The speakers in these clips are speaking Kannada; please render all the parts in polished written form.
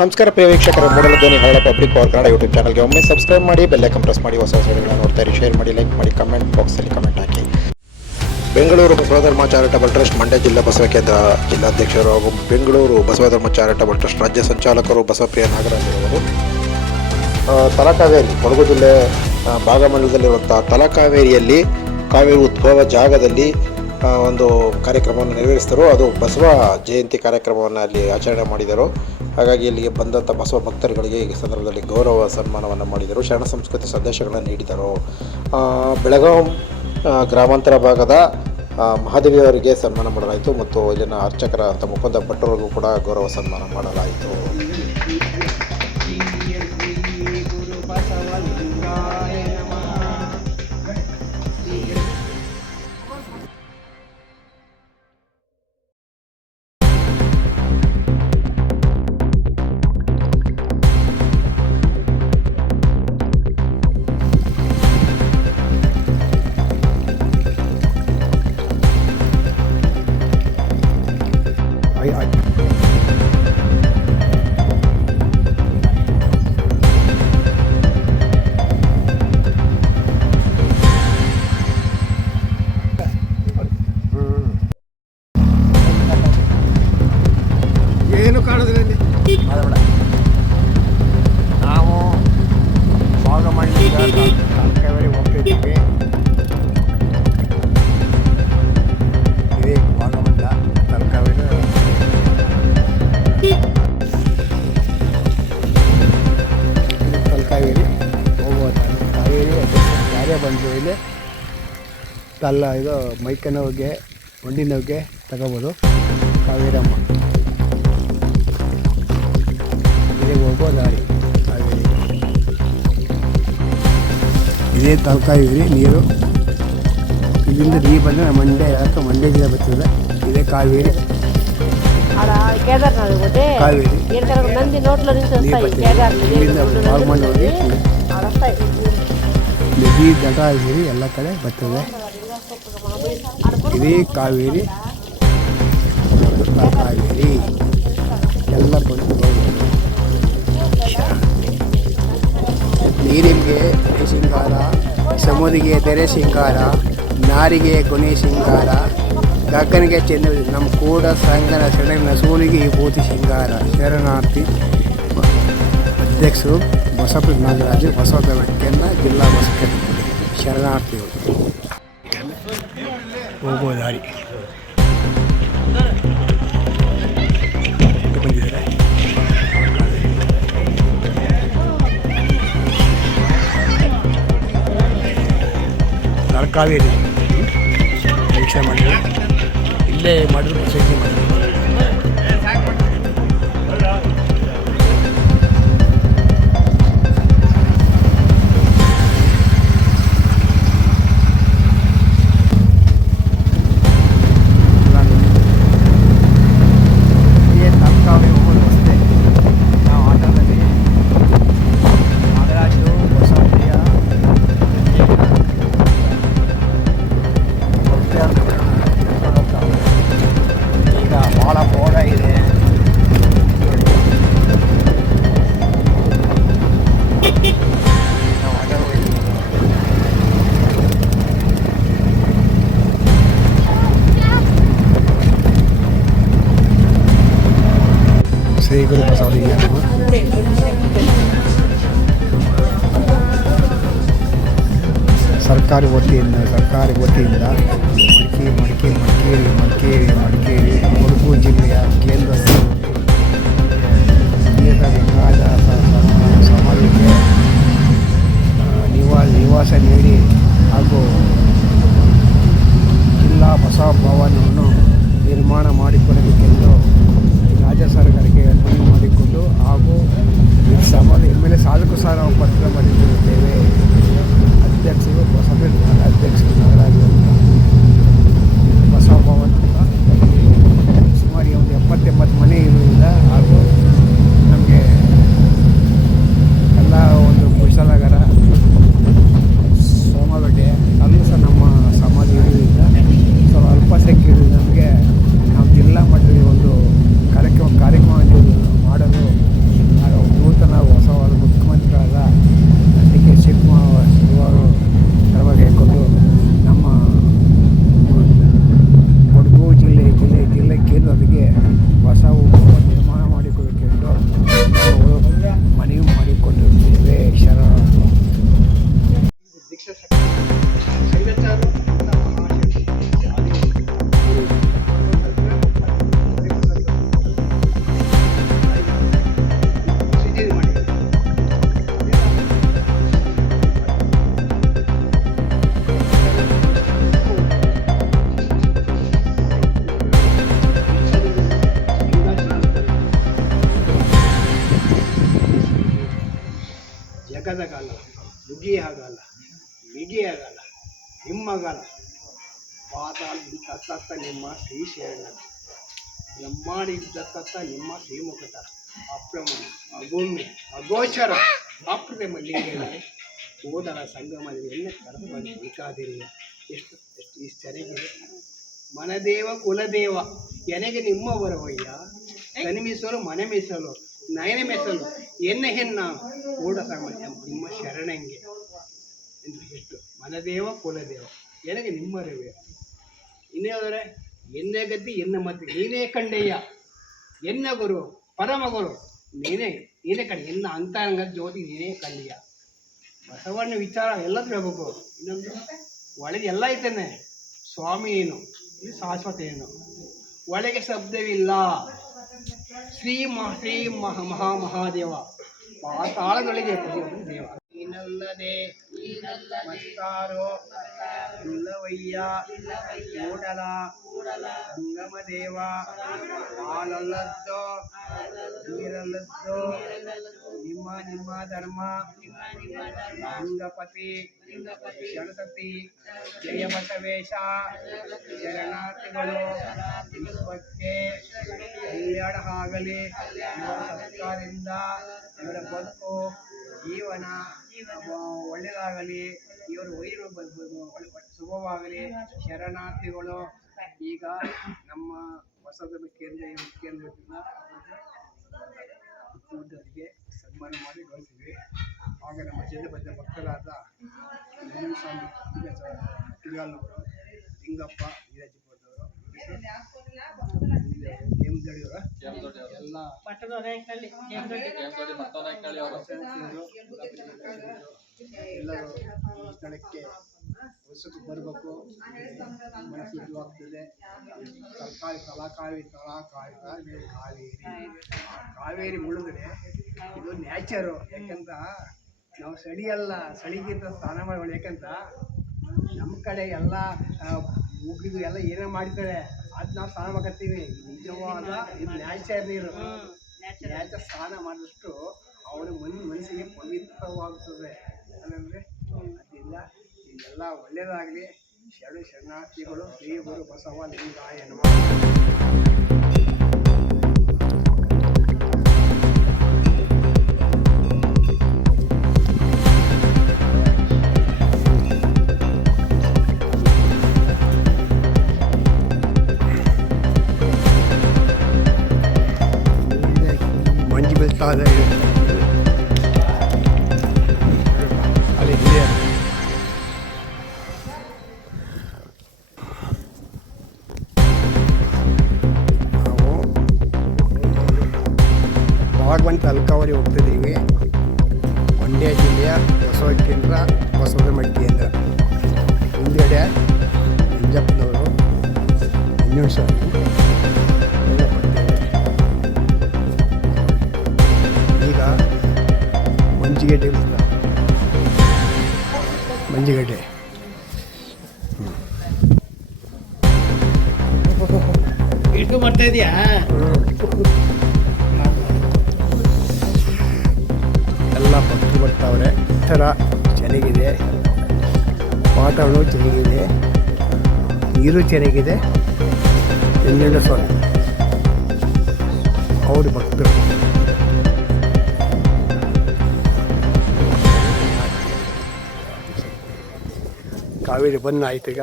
ನಮಸ್ಕಾರ ಪ್ರಿಯ ವೀಕ್ಷಕರೇ, ಮೂಡಲ ಧ್ವನಿ ಹಳ್ಳ ಪಬ್ಲಿಕ್ ಪವರ್ ಕನ್ನಡ ಯೂಟ್ಯೂಬ್ ಚಾನಲ್ಗೆ ಒಮ್ಮೆ ಸಬ್ಸ್ಕ್ರೈಬ್ ಮಾಡಿ, ಬೆಲ್ ಐಕಾನ್ ಪ್ರೆಸ್ ಮಾಡಿ, ಹೊಸ ವಿಡಿಯೋಗಳನ್ನು ನೋಡ್ತಾ ಇರಿ. ಶೇರ್ ಮಾಡಿ, ಲೈಕ್ ಮಾಡಿ, ಕಮೆಂಟ್ ಬಾಕ್ಸಲ್ಲಿ ಕಮೆಂಟ್ ಹಾಕಿ. ಬೆಂಗಳೂರು ಬಸವಧರ್ಮ ಚಾರಿಟಬಲ್ ಟ್ರಸ್ಟ್ ಮಂಡ್ಯ ಜಿಲ್ಲಾ ಬಸವ ಕೇಂದ್ರ ಜಿಲ್ಲಾಧ್ಯಕ್ಷರು ಹಾಗೂ ಬೆಂಗಳೂರು ಬಸವಧರ್ಮ ಚಾರಿಟಬಲ್ ಟ್ರಸ್ಟ್ ರಾಜ್ಯ ಸಂಚಾಲಕರು ಬಸವಪ್ರಿಯ ನಾಗರಾಜ್ ಅವರು ತಲಕಾವೇರಿ, ಕೊಡಗು ಜಿಲ್ಲೆ ಭಾಗಮಂಡಲದಲ್ಲಿರುವಂಥ ತಲಕಾವೇರಿಯಲ್ಲಿ ಕಾವೇರಿ ಉದ್ಭವ ಜಾಗದಲ್ಲಿ ಒಂದು ಕಾರ್ಯಕ್ರಮವನ್ನು ನೆರವೇರಿಸಿದರು. ಅದು ಬಸವ ಜಯಂತಿ ಕಾರ್ಯಕ್ರಮವನ್ನು ಅಲ್ಲಿ ಆಚರಣೆ ಮಾಡಿದರು. ಹಾಗಾಗಿ ಇಲ್ಲಿಗೆ ಬಂದಂಥ ಬಸವ ಭಕ್ತರುಗಳಿಗೆ ಈ ಸಂದರ್ಭದಲ್ಲಿ ಗೌರವ ಸನ್ಮಾನವನ್ನು ಮಾಡಿದರು, ಶರಣ ಸಂಸ್ಕೃತಿ ಸಂದೇಶಗಳನ್ನು ನೀಡಿದರು. ಬೆಳಗಾಂ ಗ್ರಾಮಾಂತರ ಭಾಗದ ಮಹಾದೇವಿಯವರಿಗೆ ಸನ್ಮಾನ ಮಾಡಲಾಯಿತು ಮತ್ತು ಇಲ್ಲಿನ ಅರ್ಚಕರ ಅಂತ ಮುಕುಂದ ಭಟ್ಟರಿಗೂ ಕೂಡ ಗೌರವ ಸನ್ಮಾನ ಮಾಡಲಾಯಿತು. ಏನು ಕಾಣೋದ್ರಲ್ಲಿ ನಾವು ಭಾಗಮಂಡಲದಿಂದ ತಲಕಾವೇರಿ ಹೋಗ್ತಿದ್ದೀವಿ. ಇದೇ ಭಾಗಮಂಡಲ ತಲಕಾವೇರಿ. ತಲಕಾವೇರಿ ಹೋಗುವ ಕಾವೇರಿ ಯಾರೇ ಬಂದರು ಇಲ್ಲಿ ಇದು ಮೈಕ ನೋವಿಗೆ, ಮಂಡಿ ನೋವಿಗೆ ತಗೋಬೋದು. ಕಾವೇರಮ್ಮ ಹೋಗೋ ದಾರಿ ಕಾವೇರಿ. ಇದೇ ತಲಕಾವೇರಿ ನೀರು. ಇಲ್ಲಿಂದ ನೀರು ಬಂದರೆ ಮಂಡ್ಯ ಜಿಲ್ಲೆ ಬರ್ತದೆ. ಇದೇ ಕಾವೇರಿ ಕಾವೇರಿ ಭಾಗಮಂಡಲ ನದಿ ದಡ ನೀರು ಎಲ್ಲ ಕಡೆ ಬರ್ತದೆ. ಇದೇ ಕಾವೇರಿ ತಲಕಾವೇರಿ ಎಲ್ಲ ಬಂದು ನೀರಿಗೆ ಶೃಂಗಾರ, ಸಮುದಿಗೆ ತೆರೆ ಶೃಂಗಾರ, ನಾರಿಗೆ ಕೊನೆ ಶೃಂಗಾರ, ಗಗನಿಗೆ ಚೆನ್ನ ನಮ್ಮ ಕೂಡ ಸಂಗನ ಸೆಣಗಿನ ಸೂಲಿಗೆ ವಿಭೂತಿ ಶೃಂಗಾರ. ಶರಣಾರ್ಥಿ ಅಧ್ಯಕ್ಷರು ಬಸವಪ್ರಿಯ ನಾಗರಾಜು, ಬಸವಧರ್ಮ ಕೇಂದ್ರ ಜಿಲ್ಲಾ ಬಸವ ಕೇಂದ್ರ. ಶರಣಾರ್ಥಿಗಳು ಹೋಗೋ ದಾರಿ ಬಂದಿದ್ದಾರೆ. ತಲಕಾವೇರಿ ಪರೀಕ್ಷೆ ಮಾಡಿದ್ರು, ಇಲ್ಲೇ ಮಾಡಿದ್ರು, ಪ್ರಶಸ್ತಿ ಮಾಡಿದ್ರು. ಶ್ರೀ ಗುರು ಬಸವಲಿಂಗ ಸರ್ಕಾರಿ ವತಿಯಿಂದ ಮಡಿಕೇರಿ ಕೊಡಗು ಜಿಲ್ಲೆಯ ಕೇಂದ್ರ ಸಮಾಜಕ್ಕೆ ನಿವಾಸ ನೀಡಿ ಹಾಗೂ ಜಿಲ್ಲಾ ಬಸವ ಭವನವನ್ನು ನಿರ್ಮಾಣ ಮಾಡಿಕೊಡಬೇಕೆಂದು ರಾಜ್ಯ ಸರ್ಕಾರಕ್ಕೆ ಮನವಿ ಮಾಡಿಕೊಂಡು ಹಾಗೂ ಸಮಾಜ ಮೇಲೆ ಸಾಧಕು ಸಹ ನಾವು ಪತ್ರ ಬರೆದಿರುತ್ತೇವೆ. ಅಧ್ಯಕ್ಷರು ಬಸವಪ್ರಿಯ ಅಧ್ಯಕ್ಷರು ನಾಗರಾಜು ಅಂತ ಬಸವ ಭವನ ಅಂತ ಸುಮಾರು ಒಂದು 70 ಬೆಟ್ಟದಗಲ್ಲ, ಮುಗಿ ಆಗಲ್ಲ, ಮಿಗಿ ಆಗಲ್ಲ, ಹಿಮ್ಮಗಲ್ಲ, ಪಾತಾಳದಿಂದ ನಿಮ್ಮ ಶ್ರೀಶರಣ, ಬ್ರಹ್ಮಾಂಡದತ್ತ ನಿಮ್ಮ ಶ್ರೀಮುಖತ, ಅಪ್ರಮಾಣ, ಅಗಮ್ಯ, ಅಗೋಚರ, ಅಪ್ರತಿಮ ಲಿಂಗನೇ ಕೂಡಲ ಸಂಗಮದಲ್ಲಿ ಎಲ್ಲ ಕರೆದು ಬಂದು ಬೇಕಾದಿರಿಯ ಎಷ್ಟು ಚೆನ್ನಾಗಿದೆ. ಮನದೇವ ಕುಲದೇವ ಎನಗೆ ನಿಮ್ಮ ಬರವಯ್ಯ, ಕನಿಮಿಸಲು ಮನೆ ಮೀಸಲು ನಯನ ಮೆಸಲು ಎನ್ನ ಹೆನ್ನ ಕೂಡ ನಿಮ್ಮ ಶರಣಂಗೆ ಎಂದು ಎಷ್ಟು ಮನದೇವ ಕುಲದೇವ ಎನಗೆ ನಿಮ್ಮರವೇ. ಇನ್ನೇ ಹೋದರೆ ಎನ್ನ ಗತಿ ಎನ್ನ ಮತ್ತೆ ನೀನೇ ಕಂಡಯ್ಯ, ಎನ್ನ ಗುರು ಪರಮ ಗುರು ನೀನೇ ಕಂಡ, ಎನ್ನ ಅಂತರಂಗ ಜ್ಯೋತಿ ನೀನೇ ಕಂಡಯ್ಯ. ಬಸವಣ್ಣ ವಿಚಾರ ಎಲ್ಲದೂ ಹೇಳ್ಬೇಕು. ಇನ್ನೊಂದು ಒಳಗೆ ಎಲ್ಲ ಐತಾನೆ, ಸ್ವಾಮಿ ಏನು, ಇದು ಶಾಶ್ವತ ಏನು, ಒಳಗೆ ಶಬ್ದವಿಲ್ಲ, ಶ್ರೀ ಮಹಾದೇವ, ಪಾತಾಳದೊಳಗೆ ದೇವ, ನೀನಲ್ಲದೆ ಮತ್ತಾರೋ ಇಲ್ಲವಯ್ಯ, ಕೂಡಲ ಸಂಗಮ ದೇವ, ಹಾಲಲ್ಲದ್ದೋ ನೀರಲ್ಲದ್ದೋ ನಿಮ್ಮ ಧರ್ಮ, ಲಿಂಗಪತಿ ಶರಣಸತಿ ಜಯ ಬಸವೇಶ, ಶರಣಾರ್ಥಿಗಳು ವಿಶ್ವಕ್ಕೆ ಕಲ್ಯಾಣ ಆಗಲಿ. ಇವರ ಸಂಸ್ಕಾರದಿಂದ ಇವರ ಬದುಕು ಜೀವನ ಒಳ್ಳೆಯದಾಗಲಿ, ಇವರು ವೈರು ಶುಭವಾಗಲಿ. ಶರಣಾರ್ಥಿಗಳು ಈಗ ನಮ್ಮ ಹೊಸದನ್ನು ಕೇಂದ್ರದಿಂದ ಅವರಿಗೆ ಸನ್ಮಾನ ಮಾಡಿ ಗೌರವಿಸಿದ್ವಿ. ಆಗ ನಮ್ಮ ಜೊತೆ ಬಂದ ಭಕ್ತರಾದ ಸ್ವಾಮಿ ತಿರುಗಾಲವರು, ಲಿಂಗಪ್ಪ ವೀರಜಿಪುರದವರು, ಕೇಮದಡಿಯವರ ಎಲ್ಲ ಎಲ್ಲರೂ ಈ ಸ್ಥಳಕ್ಕೆ ವರ್ಷಕ್ಕೆ ಬರಬೇಕು, ಮನಸ್ಸು ಶುದ್ಧವಾಗ್ತದೆ. ಸರ್ಕಾರಿ ಕಾವೇರಿ ಮುಳುಗಡೆ ಇದು ನ್ಯಾಚರು. ಯಾಕಂತ ನಾವು ಸಳಿಯಲ್ಲ, ಸಳಿಗಿಂತ ಸ್ನಾನ ಮಾಡೋದು. ಯಾಕಂತ ನಮ್ಮ ಕಡೆ ಎಲ್ಲ ಮುಗಿದು ಎಲ್ಲ ಏನೇ ಮಾಡ್ತಾರೆ ಅದು ನಾವು ಸ್ನಾನ ಮಾಡ್ತೀವಿ. ನಿಜವಾದ ಇದು ನ್ಯಾಚರ್ ನೀರು, ನ್ಯಾಚರ್ ಸ್ನಾನ ಮಾಡಿದಷ್ಟು ಅವರ ಮನಸ್ಸಿಗೆ ಪವಿತ್ರವಾಗುತ್ತದೆ ಅಲ್ಲಂದರೆ. ಅದರಿಂದ ಇದೆಲ್ಲ ಒಳ್ಳೆಯದಾಗಲಿ. ಶರಣಾರ್ಥಿಗಳು ಶ್ರೀ ಗುರು ಬಸವ ಲಿಂಗಾಯ ನಮಃ. ಮಂಜು ಬೀಳ್ತಾ ಇದೆ ಅಲ್ಲಿ ಹಿರಿಯ ಭಾಗವಂತ ಅಲ್ಕಾವರಿ ಹೋಗ್ತಿದ್ದೀವಿ. ಮಂಡ್ಯ ಜಿಲ್ಲೆಯ ಬಸವ ಕೇಂದ್ರ, ಬಸವನ ಮಠ ಕೇಂದ್ರ. ಹಿಂದೆಡೆ ನಂಜಪ್ಪನವರು, ಇನ್ನೊಂದು ಸ್ವಾಮಿ ಎಲ್ಲ ಬರ್ತೇವೆ. ಈಗ ಮಂಜಿಗಡ್ಡೆ ಇಷ್ಟು ಮಾಡ್ತಾ ಇದೆಯಾ? ಎಲ್ಲ ಭಕ್ತರು ಬರ್ತಾವ್ರೆ. ಥರ ಚೆನ್ನಾಗಿದೆ, ವಾತಾವರಣ ಚೆನ್ನಾಗಿದೆ, ನೀರು ಚೆನ್ನಾಗಿದೆ. ಇನ್ನೆರಡು ಸ್ವಾಮಿ ಅವರು ಭಕ್ತರು. ಕಾವೇರಿ ಬಂದು ಆಯ್ತು. ಈಗ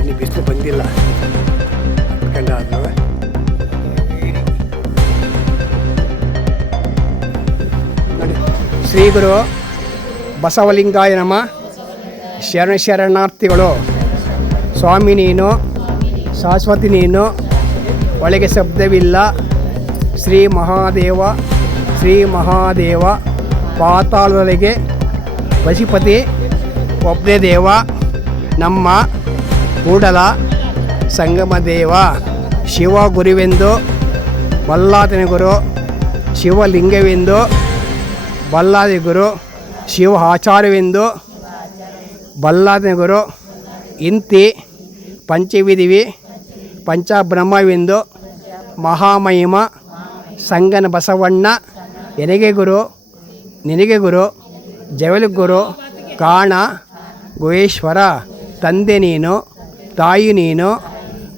ಇಲ್ಲಿ ಬಿಸಿಲು ಬಂದಿಲ್ಲ, ಕಂಡಾದ್ರೂ ನೋಡಿ. ಶ್ರೀ ಗುರು ಬಸವಲಿಂಗಾಯ ನಮಃ. ಶರಣಾರ್ಥಿಗಳು. ಸ್ವಾಮಿ ನೀನು, ಶಾಶ್ವತಿ ನೀನು, ಒಳಗೆ ಶಬ್ದವಿಲ್ಲ, ಶ್ರೀ ಮಹಾದೇವ, ಪಾತಾಳದೊಳಗೆ ಪಶುಪತಿ ಒಬ್ಬನೇ ದೇವ, ನಮ್ಮ ಕೂಡಲ ಸಂಗಮ ದೇವ. ಶಿವ ಗುರುವೆಂದು ಬಲ್ಲಾತನ ಗುರು, ಶಿವಲಿಂಗವೆಂದು ಬಲ್ಲಾದಿ ಗುರು, ಶಿವ ಆಚಾರವೆಂದು ಬಲ್ಲಾದಗುರು ಇಂತಿ ಪಂಚವಿಧಿವಿ ಪಂಚಬ್ರಹ್ಮವೆಂದು ಮಹಾಮಹಿಮ ಸಂಗನ ಬಸವಣ್ಣ ಎನಗೆ ಗುರು ನಿನಗೆ ಗುರು ಜವಲಗುರು ಕಾಣ ಗುಹೇಶ್ವರ ತಂದೆ ನೀನು ತಾಯಿ ನೀನು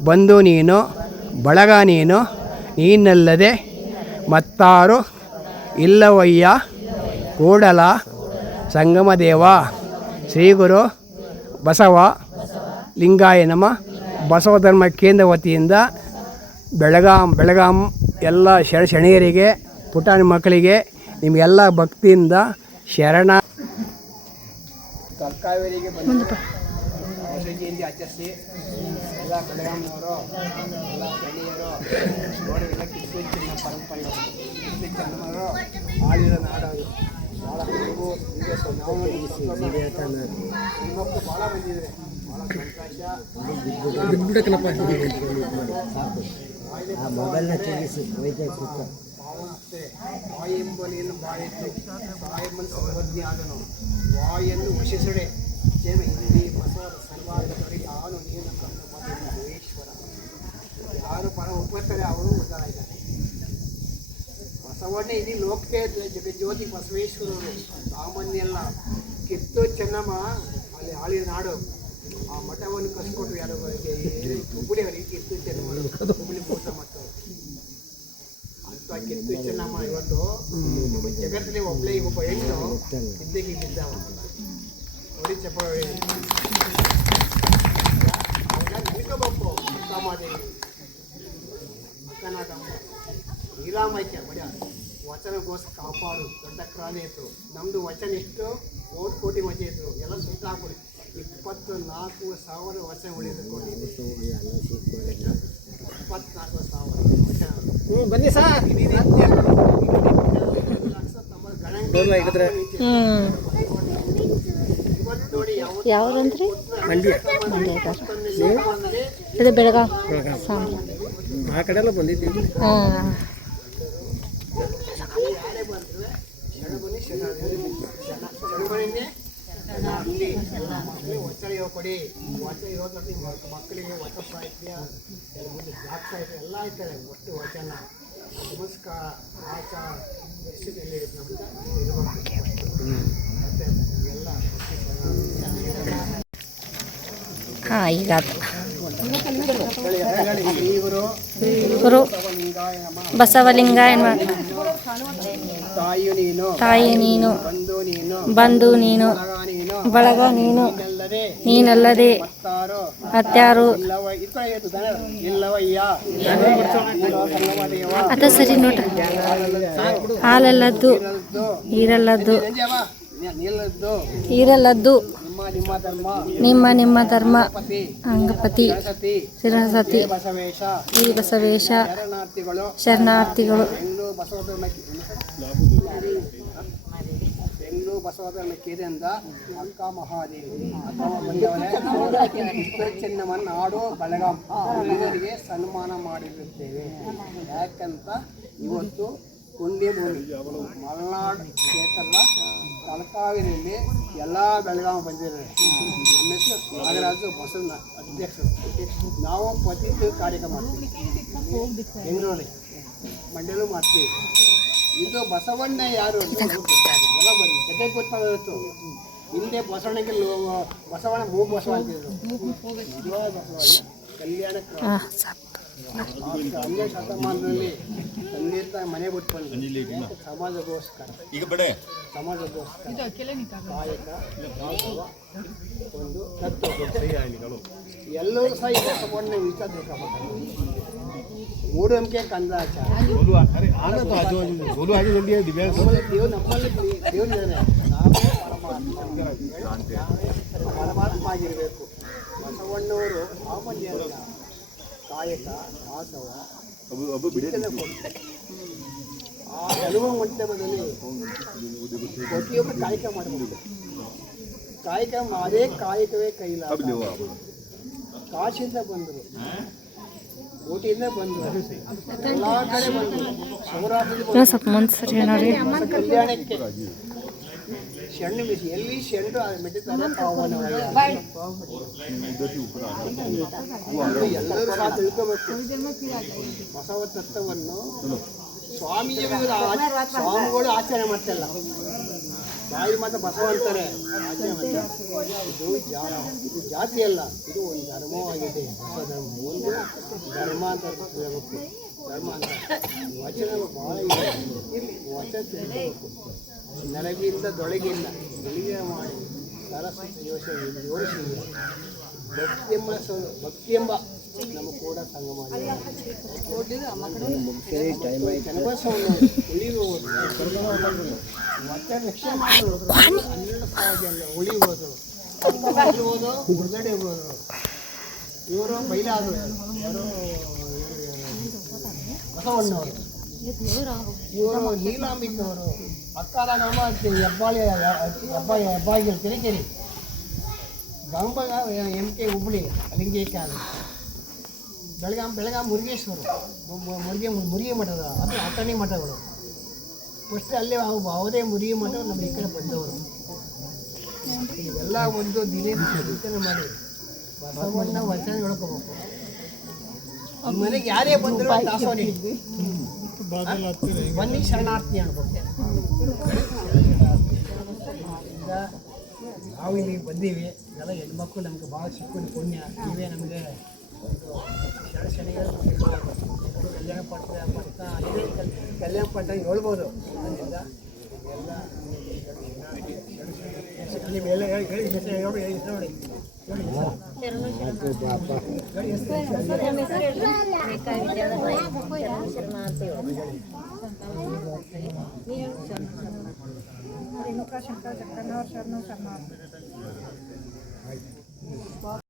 ಬಂಧು ನೀನು ಬಳಗ ನೀನು ನೀನಲ್ಲದೆ ಮತ್ತಾರು ಇಲ್ಲವಯ್ಯ ಕೂಡಲ ಸಂಗಮದೇವ ಶ್ರೀ ಗುರು ಬಸವ ಲಿಂಗಾಯ ನಮ ಬಸವ ಧರ್ಮ ಕೇಂದ್ರ ವತಿಯಿಂದ ಬೆಳಗಾಂ ಎಲ್ಲ ಶರಣೆಯರಿಗೆ ಪುಟಾಣಿ ಮಕ್ಕಳಿಗೆ ನಿಮಗೆಲ್ಲ ಭಕ್ತಿಯಿಂದ ಶರಣ ತಲಕಾವೇರಿಗೆ ಬಂದು ಜಯಂತಿ ಆಚರಿಸಿ ಎಲ್ಲ ಬೆಳಗಾಂನವರು ಎಲ್ಲ ಶರಣೆಯರು ನೋಡಿ ಎಲ್ಲ ಕಿತ್ತೂರಿನ ಪರಂಪರೆ ಚೆನ್ನಮ್ಮರು ಆಳಿದ ನಾಡದು ಭಾಳ ನಾವು ನಿಮ್ಮಕ್ಕೂ ಭಾಳ ಬಂದಿದ್ದಾರೆ ಭಾಳ ಸಂತೋಷ ಮೊಬೈಲ್ನ ವಾಯೆಂಬಲಿಯನ್ನು ಬಾಳಿತ್ತು ಸಾಯೆಂಬನ ಸರ್ವಜ್ಞ ಆದನು ವಾಯನ್ನು ವಶಿಸಡೆ ಜನ ಹಿಂದಿ ಬಸವರ ಸರ್ವಾಧಿಕಾರಿಗೆ ಯಾರು ನೀನು ಕಣ್ಣು ಬಂದ ಗುಹೇಶ್ವರ ಯಾರು ಪರ ಒಪ್ಪುತ್ತಾರೆ ಅವರು ಉದ್ಧಾರ ಇದ್ದಾರೆ. ಬಸವಣ್ಣ ಇಡೀ ಲೋಕಕ್ಕೆ ಜಗಜ್ಯೋತಿ ಬಸವೇಶ್ವರರು ಸಾಮಾನ್ಯ ಅಲ್ಲ. ಕಿತ್ತೂರು ಚೆನ್ನಮ್ಮ ಅಲ್ಲಿ ಆಳಿದ ನಾಡು ಆ ಮಠವನ್ನು ಕಸ್ಕೊಟ್ಟು ಯಾರು ಹುಬ್ಬಳ್ಳಿ ಅವರಿಗೆ ಕಿತ್ತೂರು ಚೆನ್ನಮ್ಮ ಹುಬ್ಬಳ್ಳಿ ಮೋಸ ಮಾಡ್ತಾರೆ ಅಂತ ಕಿತ್ತೂರು ಚೆನ್ನಮ್ಮ ಇವತ್ತು ಜಗತ್ತಲ್ಲಿ ಒಬ್ಬ ಹೆಣ್ಣು ಇದ್ದಕ್ಕೆ ಬಿದ್ದಾವ ನೋಡಿ ಚಪ್ಪಾಳೆ ನಿಲ್ಕೋಬೇಕು ಅಕ್ಕಮಾದೇವಿ ಅಕ್ಕನಾದಮ್ಮ ನೀಲಾಮೈಕ್ಯ ಬಡ ವಚನಗೋಸ್ಕರ ಕಾಪಾಡು ದೊಡ್ಡ ಕ್ರಾಂತಿ ಇತ್ತು. ನಮ್ಮದು ವಚನ ಎಷ್ಟು 1 ಕೋಟಿ ವಚನ ಇತ್ತು ಎಲ್ಲ ಸುತ್ತ ಹಾಕೊಡಿ 24,000 ವಚನ ಉಳಿದುಕೊಂಡಿದೆ. 24,000 ವಚನ ಬನ್ನಿ ಸರ್ ಯಾವ್ದಂದ್ರಿ ಇದು ಬೆಳಗಾಂ ಆ ಕಡೆ ಎಲ್ಲ ಬಂದಿದ್ದೀವಿ. ವಚನ ಕೊಡಿ ವಚನ ಇರೋದ್ರಲ್ಲಿ ಮಕ್ಕಳಿಗೆ ವಚನ ಸಾಹಿತ್ಯ ಜಾತ್ ಸಾಹಿತ್ಯ ಎಲ್ಲ ಇರ್ತಾರೆ. ಒಟ್ಟು ವಚನ ನಮಸ್ಕಾರ ಆಚಾರ ಎಷ್ಟು ಎಲ್ಲ ಈಗ ಗುರು ಬಸವಲಿಂಗಾಯ ತಾಯಿ ನೀನು ಬಂಧು ನೀನು ಬಳಗ ನೀನು ನೀನಲ್ಲದೆ ಮತ್ಯಾರು ಅದ ಸರಿ ನೋಡ್ರಿ. ಹಾಲಲ್ಲದ್ದು ನೀರಲ್ಲದ್ದು ಈರಲ್ಲದ್ದು ನಿಮ್ಮ ಧರ್ಮ ಅಂಗಪತಿ ಸಿರಸತಿ ಶ್ರೀ ಬಸವೇಶ ಶರಣಾರ್ಥಿಗಳು ಬಸವಧರ್ಮ ಕೇಂದ್ರದಿಂದ ಅಕ್ಕ ಮಹಾದೇವಿ ಚೆನ್ನಮ್ಮನ ನಾಡು ಬೆಳಗಾಂ ಇವರಿಗೆ ಸನ್ಮಾನ ಮಾಡಿರುತ್ತೇವೆ. ಯಾಕಂತ ಇವತ್ತು ಪುಣ್ಯ ಭೂಮಿ ಮಲೆನಾಡು ಕ್ಷೇತ್ರದ ತಲಕಾವೇರಿಯಲ್ಲಿ ಎಲ್ಲ ಬೆಳಗಾವಿ ಬಂದಿದ್ದಾರೆ. ನಮ್ಮ ಹೆಸರು ನಾಗರಾಜು ಬಸವನ ಅಧ್ಯಕ್ಷರು. ನಾವು ಪ್ರತಿ ಕಾರ್ಯಕ್ರಮ ಮಾಡ್ತೀವಿ, ಬೆಂಗಳೂರಲ್ಲಿ ಮಂಡ್ಯಲ್ಲೂ ಮಾಡ್ತೀವಿ. ಇದು ಬಸವಣ್ಣ ಯಾರು ಎಲ್ಲ ಬನ್ನಿ ಜೊತೆಗೆ ಗೊತ್ತಾಗಿತ್ತು. ಹಿಂದೆ ಬಸವಣ್ಣಗೆ ಬಸವಣ್ಣ ಬಸವ ಅಂತಿದ್ರು. ಕಲ್ಯಾಣ 12ನೇ ಶತಮಾನದಲ್ಲಿ ತಂದೆ ತಾಯಿ ಮನೆ ಬಿಟ್ಕೊಂಡು ಸಮಾಜಗೋಸ್ಕರ ಕಾಯಕ ಒಂದು ಎಲ್ಲರೂ ಸಹ ಈ ಬಸವಣ್ಣ ವಿಚಾರ ತಿಳ್ಕೊಬೇಕು. ಮೂಢನಂಬಿಕೆ ಕಂದಾಚಾರ ನಮ್ಮಲ್ಲಿ ದೇವರಿದ್ದಾರೆ. ನಾವು ಪರಮಾತ್ಮ ಆಗಿರಬೇಕು. ಬಸವಣ್ಣವರು ಸಾಮಾನ್ಯ ಅಲ್ಲ. ಕಾಯಕ ಆಸವ ಆ ಹಲವು ಮಂಟಪದಲ್ಲಿ ಪ್ರತಿಯೊಬ್ಬರು ಕಾಯಕ ಮಾಡಬಹುದು. ಕಾಯಕ ಅದೇ ಕಾಯಕವೇ ಕೈಲಾಸ. ಕಾಶಿಯಿಂದ ಬಂದರು, ಊಟಿಯಿಂದ ಬಂದರು, ಎಲ್ಲ ಕಡೆ ಬಂದರು. ಸೌರಾಷ್ಟ್ರದಲ್ಲಿ ಕಲ್ಯಾಣಕ್ಕೆ ಶಣ್ಣು ಬಿಸಿ ಎಲ್ಲಿ ಶೆಂಡು ಮೆಟ್ಟಿದ್ದಾರೆ ಪಾವನವಯ್ಯ. ಎಲ್ಲರೂ ಸಹ ತಿಳ್ಕೋಬೇಕು ಬಸವ ತತ್ವವನ್ನು. ಸ್ವಾಮಿಗಳು ಆಚರಣೆ ಮಾಡ್ತಿಲ್ಲ, ಬಾಯಿ ಮಾತ್ರ ಬಸವ ಅಂತಾರೆ, ಆಚರಣೆ ಮಾಡ್ತಾರೆ. ಇದು ಜಾತಿ ಅಲ್ಲ, ಇದು ಒಂದು ಧರ್ಮವಾಗಿದೆ. ಹೊಸ ಧರ್ಮ, ಒಂದು ಧರ್ಮ ಅಂತ ಹೇಳಬೇಕು. ಧರ್ಮ ಅಂತ ವಚನ ಭಾಳ ಇದೆ, ವಚನ ತಿಳ್ಕೋಬೇಕು. ನರಗಿಂದ ದೊಳಗಿಂದ ಬೆಳಿಗ್ಗೆ ಮಾಡಿ ಸರಸ್ವತಿ ಯೋಚಿಸಿ ಭಕ್ತಿ ಎಂಬ ನಮ್ಮ ಕೂಡ ಸಂಗಮ ಜನಬಸವನ್ನು ಉಳಿಯುವುದು ಮತ್ತೆ ರಕ್ಷಣೆ ಮಾಡೋದು, 12 ಸಾವಿರ ಉಳಿಯುವುದು, ಹೊರಗಡೆ ಹೋಗೋದು. ಇವರು ಬೈಲಾದರು, ಯಾರು ಬಸವಣ್ಣವರು, ಇವರು ನೀಲಾಂಬಿಕವರು, ಅಕ್ಕಾರ ಗಂಬ ಹೆಬ್ಬಾಳಿ ತಿರುಗೇರಿ, ಗಂಬ MK ಹುಬ್ಳಿ ಲಿಂಗೇಕಾಲ, ಬೆಳಗಾಂ ಮುರುಗೇಶ್ವರು, ಮುರುಗಿ ಮಠದ ಅದು ಅಟಣಿ ಮಠಗಳು. ಫಸ್ಟ್ ಅಲ್ಲೇ ಯಾವುದೇ ಮುರುಗಿ ಮಠ ನಮ್ಮ ಈ ಕಡೆ ಬಂದವರು. ಇವೆಲ್ಲ ಒಂದು ಚಿಂತನೆ ಮಾಡಿ ಬಸವಣ್ಣ ವಚನ ಹೇಳ್ಕೋಬೇಕು. ಈ ಮನೆಗೆ ಯಾರೇ ಬಂದರೂ ದಾಸೋಹಿ ಬನ್ನಿ ಶರಣಾರ್ಥಿ ಅನ್ಬೇಕು. ನಾವು ಇಲ್ಲಿ ಬಂದೀವಿ, ಎಲ್ಲ ಹೆಣ್ಮಕ್ಳು ನಮಗೆ ಭಾಳ ಸಿಕ್ಕೊಂಡು ಪುಣ್ಯ. ನೀವೇ ನಮಗೆ ಕಲ್ಯಾಣ ಪಟ್ಟ ಹೇಳ್ಬೋದು. ಅದರಿಂದ ನೀವೆಲ್ಲ ಹೇಳಿ ನೋಡಿ. ರೇಣುಕಾ ಶಂಕರ ಜಕ್ಕಣ್ಣವ್ರ ಶರಣು ಶರಣಾರ್ಥಿ.